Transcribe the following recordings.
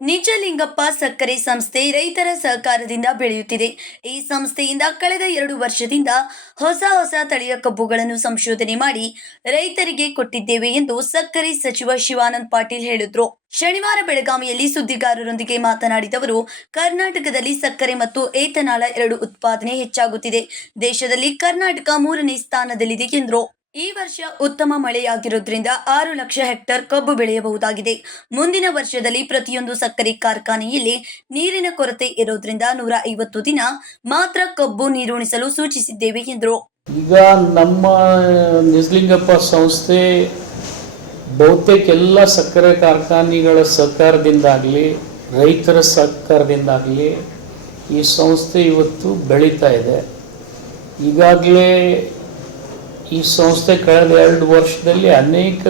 ನಿಜಲಿಂಗಪ್ಪ ಸಕ್ಕರೆ ಸಂಸ್ಥೆ ರೈತರ ಸಹಕಾರದಿಂದ ಬೆಳೆಯುತ್ತಿದೆ. ಈ ಸಂಸ್ಥೆಯಿಂದ ಕಳೆದ ಎರಡು ವರ್ಷದಿಂದ ಹೊಸ ಹೊಸ ತಳಿಯ ಕಬ್ಬುಗಳನ್ನು ಸಂಶೋಧನೆ ಮಾಡಿ ರೈತರಿಗೆ ಕೊಟ್ಟಿದ್ದೇವೆ ಎಂದು ಸಕ್ಕರೆ ಸಚಿವ ಶಿವಾನಂದ್ ಪಾಟೀಲ್ ಹೇಳಿದ್ರು. ಶನಿವಾರ ಬೆಳಗಾವಿಯಲ್ಲಿ ಸುದ್ದಿಗಾರರೊಂದಿಗೆ ಮಾತನಾಡಿದವರು ಕರ್ನಾಟಕದಲ್ಲಿ ಸಕ್ಕರೆ ಮತ್ತು ಏತನಾಳ ಎರಡು ಉತ್ಪಾದನೆ ಹೆಚ್ಚಾಗುತ್ತಿದೆ. ದೇಶದಲ್ಲಿ ಕರ್ನಾಟಕ ಮೂರನೇ ಸ್ಥಾನದಲ್ಲಿದೆ ಎಂದರು. ಈ ವರ್ಷ ಉತ್ತಮ ಮಳೆಯಾಗಿರೋದ್ರಿಂದ ಆರು ಲಕ್ಷ ಹೆಕ್ಟರ್ ಕಬ್ಬು ಬೆಳೆಯಬಹುದಾಗಿದೆ. ಮುಂದಿನ ವರ್ಷದಲ್ಲಿ ಪ್ರತಿಯೊಂದು ಸಕ್ಕರೆ ಕಾರ್ಖಾನೆಯಲ್ಲಿ ನೀರಿನ ಕೊರತೆ ಇರೋದ್ರಿಂದ ನೂರ ಐವತ್ತು ದಿನ ಮಾತ್ರ ಕಬ್ಬು ನೀರುಣಿಸಲು ಸೂಚಿಸಿದ್ದೇವೆ ಎಂದರು. ಈಗ ನಮ್ಮ ನಿಜಲಿಂಗಪ್ಪ ಸಂಸ್ಥೆ ಬಹುತೇಕ ಎಲ್ಲ ಸಕ್ಕರೆ ಕಾರ್ಖಾನೆಗಳ ಸಹಕಾರದಿಂದಾಗಲಿ, ರೈತರ ಸಹಕಾರದಿಂದಾಗಲಿ ಈ ಸಂಸ್ಥೆ ಇವತ್ತು ಬೆಳೀತಾ ಇದೆ. ಈಗಾಗಲೇ ಈ ಸಂಸ್ಥೆ ಕಳೆದ ಎರಡು ವರ್ಷದಲ್ಲಿ ಅನೇಕ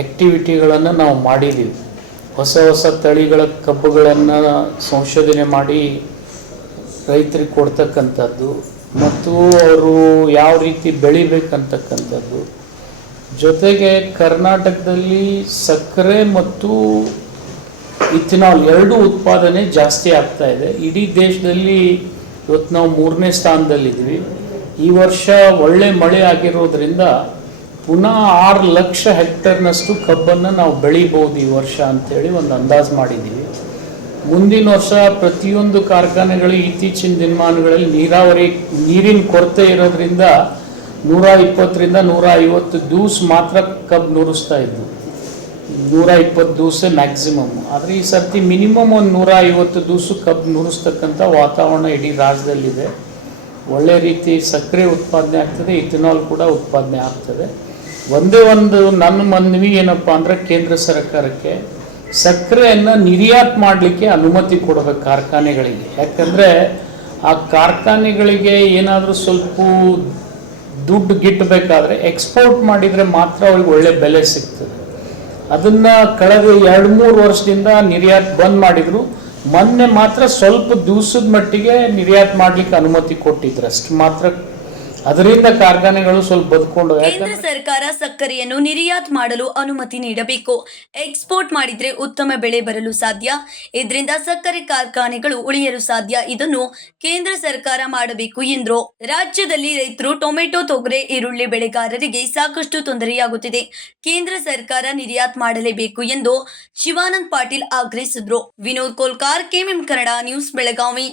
ಆ್ಯಕ್ಟಿವಿಟಿಗಳನ್ನು ನಾವು ಮಾಡಿದ್ದೀವಿ ಹೊಸ ಹೊಸ ತಳಿಗಳ ಕಬ್ಬುಗಳನ್ನು ಸಂಶೋಧನೆ ಮಾಡಿ ರೈತರಿಗೆ ಕೊಡ್ತಕ್ಕಂಥದ್ದು ಮತ್ತು ಅವರು ಯಾವ ರೀತಿ ಬೆಳಿಬೇಕಂತಕ್ಕಂಥದ್ದು. ಜೊತೆಗೆ ಕರ್ನಾಟಕದಲ್ಲಿ ಸಕ್ಕರೆ ಮತ್ತು ಇಥಿನಾಲ್ ಎರಡೂ ಉತ್ಪಾದನೆ ಜಾಸ್ತಿ ಆಗ್ತಾ ಇದೆ. ಇಡೀ ದೇಶದಲ್ಲಿ ಇವತ್ತು ನಾವು ಮೂರನೇ ಸ್ಥಾನದಲ್ಲಿದ್ದೀವಿ. ಈ ವರ್ಷ ಒಳ್ಳೆ ಮಳೆ ಆಗಿರೋದ್ರಿಂದ ಪುನಃ ಆರು ಲಕ್ಷ ಹೆಕ್ಟರ್ನಷ್ಟು ಕಬ್ಬನ್ನು ನಾವು ಬೆಳಿಬೋದು ಈ ವರ್ಷ ಅಂತೇಳಿ ಒಂದು ಅಂದಾಜು ಮಾಡಿದ್ದೀವಿ. ಮುಂದಿನ ವರ್ಷ ಪ್ರತಿಯೊಂದು ಕಾರ್ಖಾನೆಗಳು ಇತ್ತೀಚಿನ ದಿನಮಾನಗಳಲ್ಲಿ ನೀರಾವರಿ, ನೀರಿನ ಕೊರತೆ ಇರೋದ್ರಿಂದ ನೂರ ಇಪ್ಪತ್ತರಿಂದ ನೂರ ಐವತ್ತು ದೂಸ್ ಮಾತ್ರ ಕಬ್ಬು ನುರಿಸ್ತಾ ಇದ್ವು. ನೂರ ಇಪ್ಪತ್ತು ದೂಸೆ ಮ್ಯಾಕ್ಸಿಮಮ್ ಆದರೆ ಈ ಸರ್ತಿ ಮಿನಿಮಮ್ ಒಂದು ನೂರ ಐವತ್ತು ದೂಸು ಕಬ್ಬು ನುರಿಸ್ತಕ್ಕಂಥ ವಾತಾವರಣ ಇಡೀ ರಾಜ್ಯದಲ್ಲಿದೆ. ಒಳ್ಳೆ ರೀತಿ ಸಕ್ಕರೆ ಉತ್ಪಾದನೆ ಆಗ್ತದೆ, ಇಥಿನಾಲ್ ಕೂಡ ಉತ್ಪಾದನೆ ಆಗ್ತದೆ. ಒಂದೇ ಒಂದು ನನ್ನ ಮನವಿ ಏನಪ್ಪ ಅಂದರೆ, ಕೇಂದ್ರ ಸರ್ಕಾರಕ್ಕೆ ಸಕ್ಕರೆಯನ್ನು ನಿರ್ಯಾತ್ ಮಾಡಲಿಕ್ಕೆ ಅನುಮತಿ ಕೊಡಬೇಕು ಕಾರ್ಖಾನೆಗಳಿಗೆ. ಯಾಕಂದರೆ, ಆ ಕಾರ್ಖಾನೆಗಳಿಗೆ ಏನಾದರೂ ಸ್ವಲ್ಪ ದುಡ್ಡು ಗಿಟ್ಟಬೇಕಾದ್ರೆ ಎಕ್ಸ್ಪೋರ್ಟ್ ಮಾಡಿದರೆ ಮಾತ್ರ ಅವ್ರಿಗೆ ಒಳ್ಳೆ ಬೆಲೆ ಸಿಗ್ತದೆ. ಅದನ್ನ ಕಳೆದ ಎರಡು ಮೂರು ವರ್ಷದಿಂದ ನಿರ್ಯಾತ್ ಬಂದ್ ಮಾಡಿದ್ರು. ಮೊನ್ನೆ ಮಾತ್ರ ಸ್ವಲ್ಪ ದಿವಸದ ಮಟ್ಟಿಗೆ ನಿರ್ಯಾತ್ ಮಾಡ್ಲಿಕ್ಕೆ ಅನುಮತಿ ಕೊಟ್ಟಿದ್ರು ಅಷ್ಟು. ಮಾತ್ರ ಅದರಿಂದ ಕಾರ್ಖಾನೆಗಳು ಸ್ವಲ್ಪ ಬದುಕೊಂಡು ಕೇಂದ್ರ ಸರ್ಕಾರ ಸಕ್ಕರೆಯನ್ನು ನಿರ್ಯಾತ್ ಮಾಡಲು ಅನುಮತಿ ನೀಡಬೇಕು. ಎಕ್ಸ್ಪೋರ್ಟ್ ಮಾಡಿದ್ರೆ ಉತ್ತಮ ಬೆಳೆ ಬರಲು ಸಾಧ್ಯ. ಇದರಿಂದ ಸಕ್ಕರೆ ಕಾರ್ಖಾನೆಗಳು ಉಳಿಯಲು ಸಾಧ್ಯ. ಇದನ್ನು ಕೇಂದ್ರ ಸರ್ಕಾರ ಮಾಡಬೇಕು ಎಂದರು. ರಾಜ್ಯದಲ್ಲಿ ರೈತರು ಟೊಮೆಟೊ, ತೊಗರೆ, ಈರುಳ್ಳಿ ಬೆಳೆಗಾರರಿಗೆ ಸಾಕಷ್ಟು ತೊಂದರೆಯಾಗುತ್ತಿದೆ. ಕೇಂದ್ರ ಸರ್ಕಾರ ನಿರ್ಯಾತ್ ಮಾಡಲೇಬೇಕು ಎಂದು Shivanand Patil ಆಗ್ರಹಿಸಿದ್ರು. Vinod Kolkar, KMM Kannada news Belagavi.